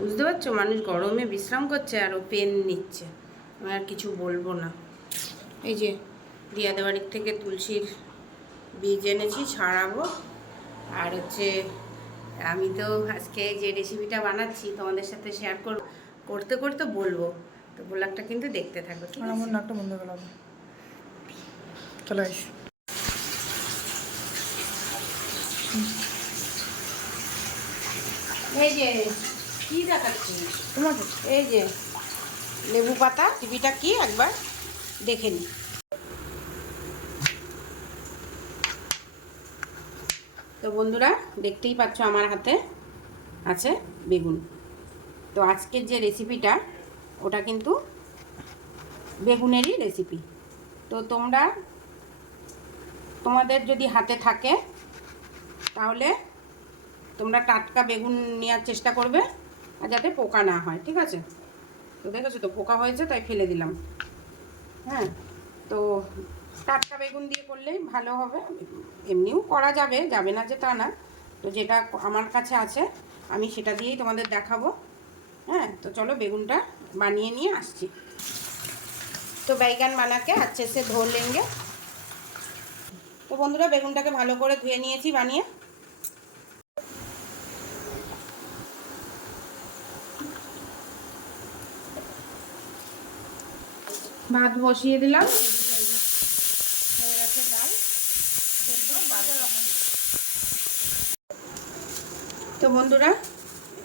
বুঝতে পারছ? মানুষ গরমে বিশ্রাম করছে আর ও পেন নিচ্ছে। আমি আর কিছু বলব না। এই যে রিয়াদের বাড়ির থেকে তুলসীর বীজ এনেছি ছাড়াবো। আর হচ্ছে আমি তো আজকে যে রেসিপিটা বানাচ্ছি তোমাদের সাথে শেয়ার কর করতে করতে বলব। তো ব্লগটা কিন্তু দেখতে থাকো ঠিক আর আছে? আমার নাকটা বন্ধ করে হবে চলে আস এই যে কি দেখাচ্ছি তোমাকে এই যে লেবু পাতা, টিভিটা কি? একবার দেখে নি। তো বন্ধুরা, দেখতেই পাচ্ছ আমার হাতে আছে বেগুন। তো আজকের যে রেসিপিটা ওটা কিন্তু বেগুনেরই রেসিপি তো তোমরা, তোমাদের যদি হাতে থাকে, তাহলে তোমরা টাটকা বেগুন নেওয়ার চেষ্টা করবে। আর যাতে পোকা না হয়, ঠিক আছে? তো দেখেছ তো, পোকা হয়েছে তাই ফেলে দিলাম। হ্যাঁ তো টাটকা বেগুন দিয়ে করলেই ভালো হবে। এমনিও করা যাবে যাবে না যে তা না। তো যেটা আমার কাছে আছে, আমি সেটা দিয়েই তোমাদের দেখাবো। হ্যাঁ তো চলো বেগুনটা বানিয়ে নিয়ে আসছি। তো বেগান বানাকে আচ্ছে সে ধর লেঙ্গে। তো বন্ধুরা, বেগুনটাকে ভালো করে ধুয়ে নিয়েছি বানিয়ে। ভাত বসিয়ে দিলাম হয়ে গেছে ডাল সেদ্ধ, ভাত। তো বন্ধুরা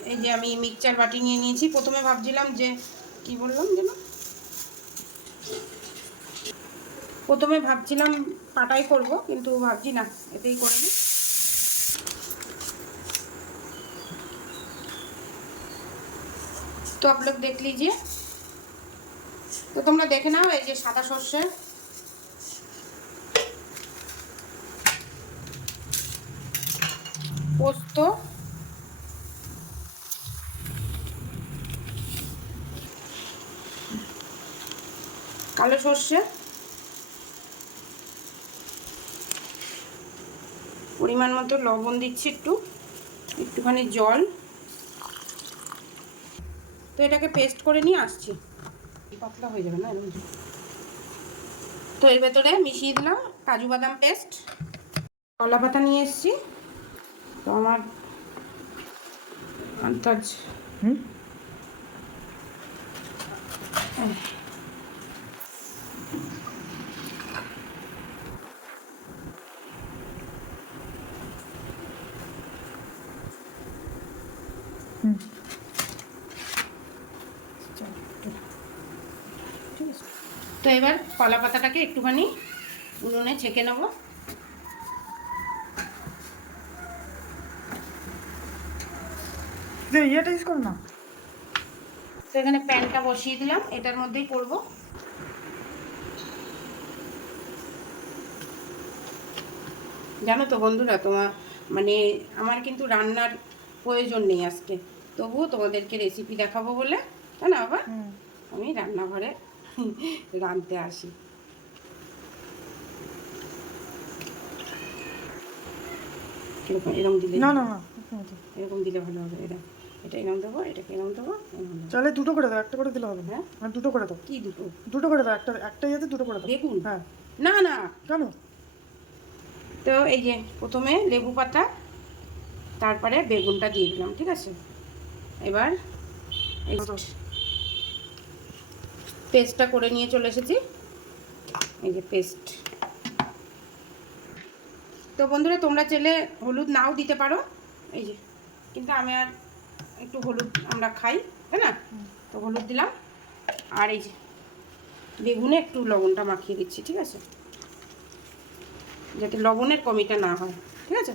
এই যে আমি মিক্সচার বাটি নিয়ে নিয়েছি প্রথমে ভাবছিলাম যে কি বললাম যেন প্রথমে ভাবছিলাম পাটাই করব কিন্তু ভাবছি না এতেই করে নিই তো आप लोग देख लीजिए তো তোমরা দেখে নাও এই যে সাদা সর্ষে। পোস্ত। কালো সর্ষে। পরিমাণ মতো লবণ দিচ্ছি একটু, একটুখানি জল। তো এটাকে পেস্ট করে নিয়ে আসছি। পাতলা হয়ে যাবে না এরকম তো এর ভেতরে মিশিয়ে দিলাম কাজু বাদাম পেস্ট। কলা পাতা নিয়ে এসেছি। তো আমার আন্দাজ হুম? হুম ঠিক আছে তো এবার কলা পাতাটাকে একটুখানি উনুনে ছেঁকে নেব। ইয়েটা ইউজ করো না। তো এখানে প্যানটা বসিয়ে দিলাম এটার মধ্যেই করব। জানো তো বন্ধুরা তোমার মানে আমার কিন্তু রান্নার প্রয়োজন নেই আজকে। তবুও তোমাদেরকে রেসিপি দেখাবো বলে তাই না বাবা? আমি রান্নাঘরে রাঁধতে আসি। এরকম দিলে না না না এরকম দিলে। ভালো হবে এটা এটা এরকম দেবো এটাকে এরকম দেবো তাহলে দুটো করে দাও একটা করে দিলে হবে। হ্যাঁ? হ্যাঁ দুটো করে দাও। কি দুটো? দুটো করে দাও একটা একটা ইয়েতে দুটো করে দাও। বেগুন হ্যাঁ। না না। কেন? তো এই যে প্রথমে লেবু পাতা তারপরে বেগুনটা দিয়ে দিলাম ঠিক আছে? এবার এই পেস্টটা করে নিয়ে চলে এসেছি। এই যে পেস্ট। তো বন্ধুরা, তোমরা চাইলে হলুদ নাও দিতে পারো। এই যে, কিন্তু আমি আর একটু হলুদ আমরা খাই, তাই না? তো হলুদ দিলাম। আর এই যে, বেগুনে একটু লবণটা মাখিয়ে দিচ্ছি, ঠিক আছে? যাতে লবণের কমিটা না হয়, ঠিক আছে?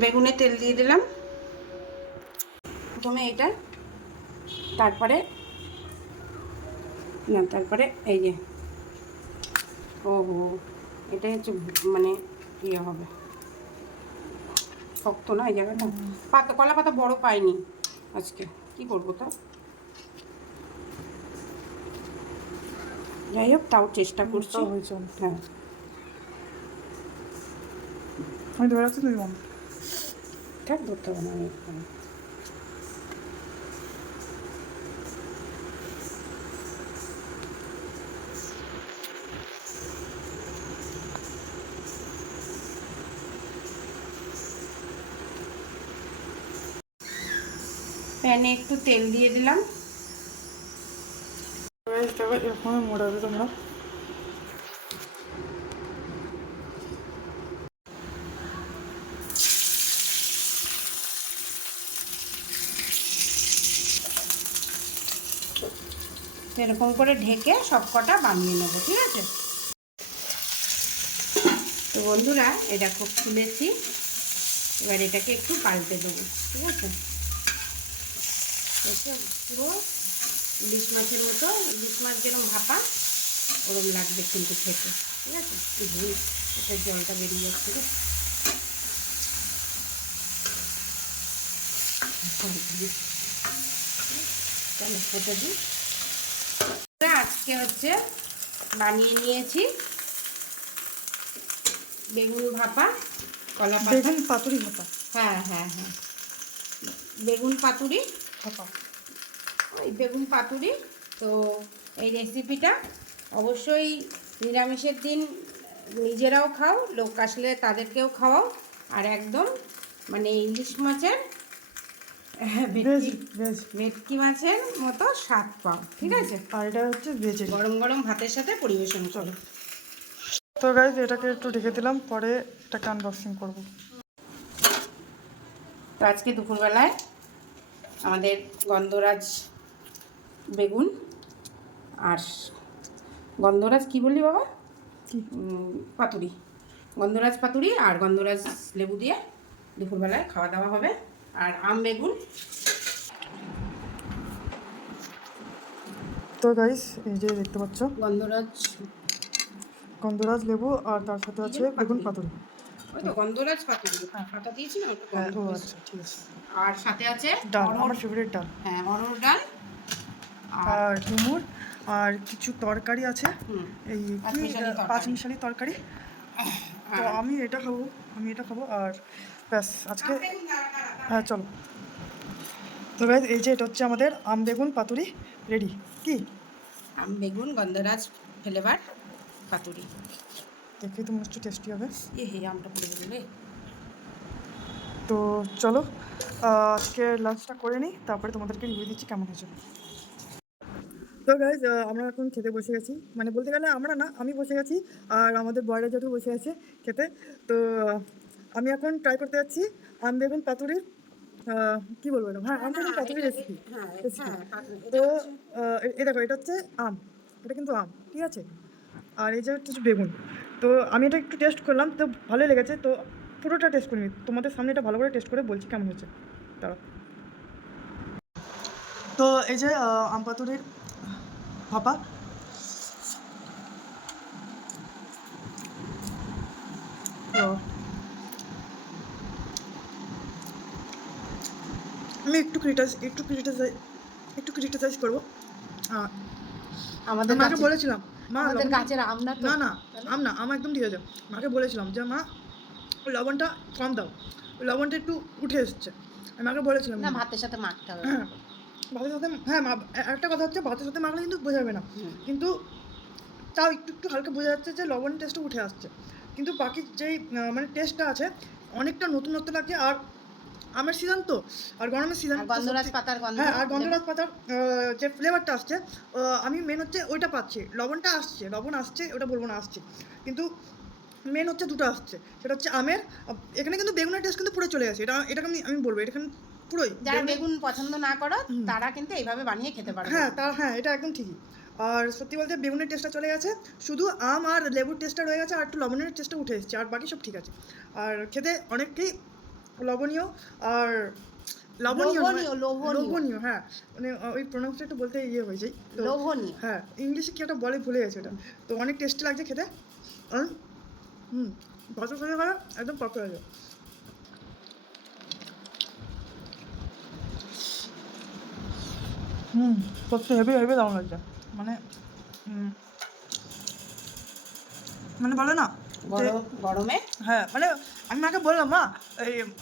বেগুনে তেল দিয়ে দিলাম। প্রথমে এটা তারপরে না তারপরে এই যে ও হো এটাই হচ্ছে মানে ইয়ে হবে। শক্ত না এই জায়গাটা? পাতা কলা পাতা বড় পাইনি আজকে। কি করব তা যাই হোক তাও চেষ্টা করছি। হয়েছে। হ্যাঁ। আমি ধরে রাখছি তুমি মামা ঠিক ধরতে হবে না আমি। প্যানে একটু তেল দিয়ে দিলাম গাইস দেখো এরকম মোড়াবে তোমরা এরকম করে ঢেকে সব কটা বানিয়ে নেব, ঠিক আছে? তো বন্ধুরা এটা খুব খুলেছি। এবার এটাকে একটু পাল্টে দেবো, ঠিক আছে? এসে পুরো ইলিশ মাছের মতো, ইলিশ মাছ যেরকম ভাপা, ওরম লাগবে কিন্তু খেতে, ঠিক আছে? একটু ধুয়ে এটা জলটা বেরিয়ে যাচ্ছে তাহলে খেতে দিই। আজকে হচ্ছে বানিয়ে নিয়েছি বেগুন ভাপা কলা পাতা। বেগুন পাতুরি ভাপা। হ্যাঁ হ্যাঁ হ্যাঁ। বেগুন পাতুরি ভাপা। ওই বেগুন পাতুরি। তো এই রেসিপিটা অবশ্যই নিরামিষের দিন নিজেরাও খাও লোক আসলে তাদেরকেও খাওয়াও। আর একদম মানে ইলিশ মাছের হ্যাঁ, ভেজ ভেটকি ভেজ মাছের মতো স্বাদ পাও ঠিক আছে? আর এটা হচ্ছে ভেজের। গরম গরম ভাতের সাথে পরিবেশন করো। তো গাইজ এটাকে একটু ঢেকে দিলাম পরে এটাকে আনবক্সিং করব। তো আজকে দুপুরবেলায় আমাদের গন্ধরাজ বেগুন আর গন্ধরাজ কি বললি বাবা? পাতুরি। গন্ধরাজ পাতুরি আর গন্ধরাজ লেবু দিয়ে দুপুরবেলায় খাওয়া দাওয়া হবে। আর আম বেগুন। তো গাইস এই যে দেখতে পাচ্ছ গন্ধরাজ। গন্ধরাজ লেবু আর তার সাথে আছে বেগুন পাতুরি। ওই তো গন্ধরাজ পাতুরি। পাতা দিয়েছি না হ্যাঁ ও আচ্ছা ঠিক আছে। আর সাথে আছে ডাল আমার ফেভারিট ডাল। হ্যাঁ অরহর ডাল। আর আর কিছু তরকারি আছে। এই। পাঁচ মিশালি তরকারি। তো আমি এটা খাব আমি এটা খাব আর ব্যাস আজকে হ্যাঁ চলো। তো এই যে এটা হচ্ছে আমাদের আম বেগুন পাতুরি রেডি। কি? আম বেগুন গন্ধরাজ ফ্লেভার পাতুরি। দেখে তো মনে টেস্টি হবে। এ হে আমটা পড়ে গেল রে। তো চলো আজকে লাঞ্চটা করে নিই তারপরে তোমাদেরকে রিভিউ দিচ্ছি কেমন হয়েছে। তো গাইজ আমরা এখন খেতে বসে গেছি। মানে বলতে গেলে আমরা না আমি বসে গেছি আর আমাদের বয়রা জেঠু বসে আছে খেতে। তো আমি এখন ট্রাই করতে যাচ্ছি আম বেগুন পাতুরির কি বলব এটা? হ্যাঁ আম বেগুন রেসিপি তো এ দেখো এটা হচ্ছে আম। এটা কিন্তু আম ঠিক আছে? আর এই যে হচ্ছে বেগুন। তো আমি এটা একটু টেস্ট করলাম তো ভালোই লেগেছে। তো পুরোটা টেস্ট করিনি তোমাদের সামনে এটা ভালো করে টেস্ট করে বলছি কেমন হয়েছে। তারা তো এই যে আম পাতুরির ভাপা। তো আমি একটু ক্রিটিসাইজ একটু ক্রিটিসাইজ একটু ক্রিটিসাইজ করব। আমাদের মাকে বলেছিলাম মা আমাদের গাছের আম না না না আম না আম একদম ঠিক আছে। মাকে বলেছিলাম যে মা লবণটা কম দাও লবণটা একটু উঠে এসছে। আমি মাকে বলেছিলাম। না ভাতের সাথে মাখতে হবে। হ্যাঁ ভাতের সাথে হ্যাঁ মা একটা কথা হচ্ছে ভাতের সাথে মাখলে কিন্তু বোঝাবে না। কিন্তু তাও একটু একটু হালকা বোঝা যাচ্ছে যে লবণ টেস্টটা উঠে আসছে। কিন্তু বাকি যেই মানে টেস্টটা আছে অনেকটা নতুনত্ব লাগছে আর আমের সিজন তো আর গরমের সিজন গন্ধরাজ পাতার গন্ধ হ্যাঁ আর গন্ধরাজ পাতার যে ফ্লেভারটা আসছে আমি মেন হচ্ছে ওইটা পাচ্ছি। লবণটা আসছে লবণ আসছে ওটা বলব না আসছে। কিন্তু মেন হচ্ছে দুটো আসছে। সেটা হচ্ছে আমের এখানে কিন্তু বেগুনের টেস্ট কিন্তু পুরো চলে গেছে এটা এটাকে আমি আমি বলব এখানে পুরোই যারা বেগুন পছন্দ না করো তারা কিন্তু এইভাবে বানিয়ে খেতে পারবে। হ্যাঁ তা হ্যাঁ এটা একদম ঠিকই। আর সত্যি বলতে বেগুনের টেস্টটা চলে গেছে। শুধু আম আর লেবুর টেস্টটা রয়ে গেছে আর একটু লবণের টেস্টটা উঠে এসেছে আর বাকি সব ঠিক আছে। আর খেতে অনেকটাই লবণীয় আর লবণীয়। লোভনীয় হ্যাঁ। মানে ওই প্রোনাউন্সটা একটু বলতে ইয়ে হয়ে যায় লোভনীয়। হ্যাঁ ইংলিশে কি একটা বলে ভুলে গেছে ওটা। তো অনেক টেস্টি লাগছে খেতে। হুম ভাত খেতে একদম পারফেক্ট আছে হুম সবচেয়ে হেভি হেভি দাম লাগছে। মানে হুম, মানে বলে না গরম? হ্যাঁ মানে আমি মাকে বললাম মা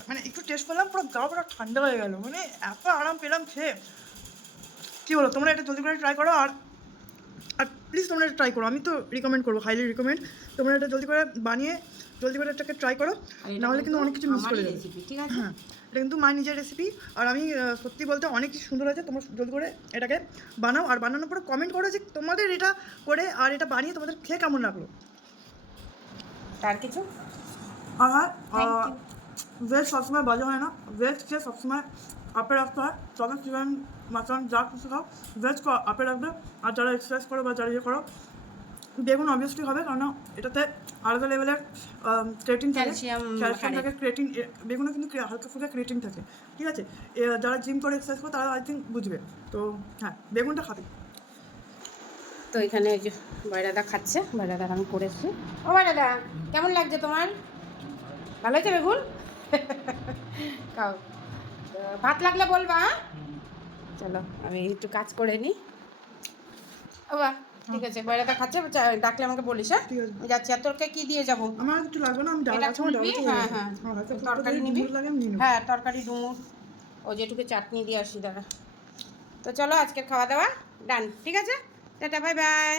মানে একটু টেস্ট করলাম পুরো গা পুরো ঠান্ডা হয়ে গেল। মানে এত আরাম পেলাম খেয়ে। কী বলো তোমরা এটা জলদি করে ট্রাই করো আর আর প্লিজ তোমরা এটা ট্রাই করো। আমি তো রিকমেন্ড করব হাইলি রিকমেন্ড তোমরা এটা জলদি করে বানিয়ে জলদি করে এটাকে ট্রাই করো। নাহলে কিন্তু অনেক কিছু মিস করে যাবে। ঠিক আছে? হ্যাঁ এটা কিন্তু মায়ের নিজের রেসিপি আর আমি সত্যি বলতে অনেক কিছু সুন্দর হয়েছে। তোমরা জলদি করে এটাকে বানাও। আর বানানোর পরে কমেন্ট করো যে তোমাদের এটা করে আর এটা বানিয়ে তোমাদের খেয়ে কেমন লাগল। তার কিছু? আর Thank ভেজ সবসময় বাজে হয় না। ভেজ খেয়ে সবসময় আপে রাখতে হয়। তবে চিকেন মাটন যা কিছু খাও। ভেজ আপে রাখবে। আর যারা এক্সারসাইজ করো বা যারা ইয়ে করো বেগুন অবভিয়াসলি হবে। কারণ এটাতে আলাদা লেভেলের ক্রেটিন থাকে। ক্যালসিয়াম থাকে। ক্রেটিন বেগুনে কিন্তু হালকা ফুলকা ক্রেটিন থাকে। ঠিক আছে? যারা জিম করে এক্সারসাইজ করে তারা আই থিঙ্ক বুঝবে। তো হ্যাঁ বেগুনটা খাবে। তো এখানে এই যে বাইরাদা খাচ্ছে। বাইরাদার আমি করেছি। ও বাইরাদা কেমন লাগছে তোমার? ভালো হয়েছে বেগুন? খাও। ভাত লাগলে বলবা হ্যাঁ? চলো আমি একটু কাজ করে নিই ও বাহ ঠিক আছে বাইরাদা খাচ্ছে ডাকলে আমাকে বলিস হ্যাঁ? যাচ্ছি আর তোরকে কি দিয়ে যাব? আমার কিছু লাগবে না আমি এটা খুলবি? হ্যাঁ, হ্যাঁ। তরকারি নেব। হ্যাঁ তরকারি ডুমুর ও যেটুকু চাটনি দিয়ে আসি দাদা তো চলো আজকের খাওয়া দাওয়া ডান ঠিক আছে? Tata bye bye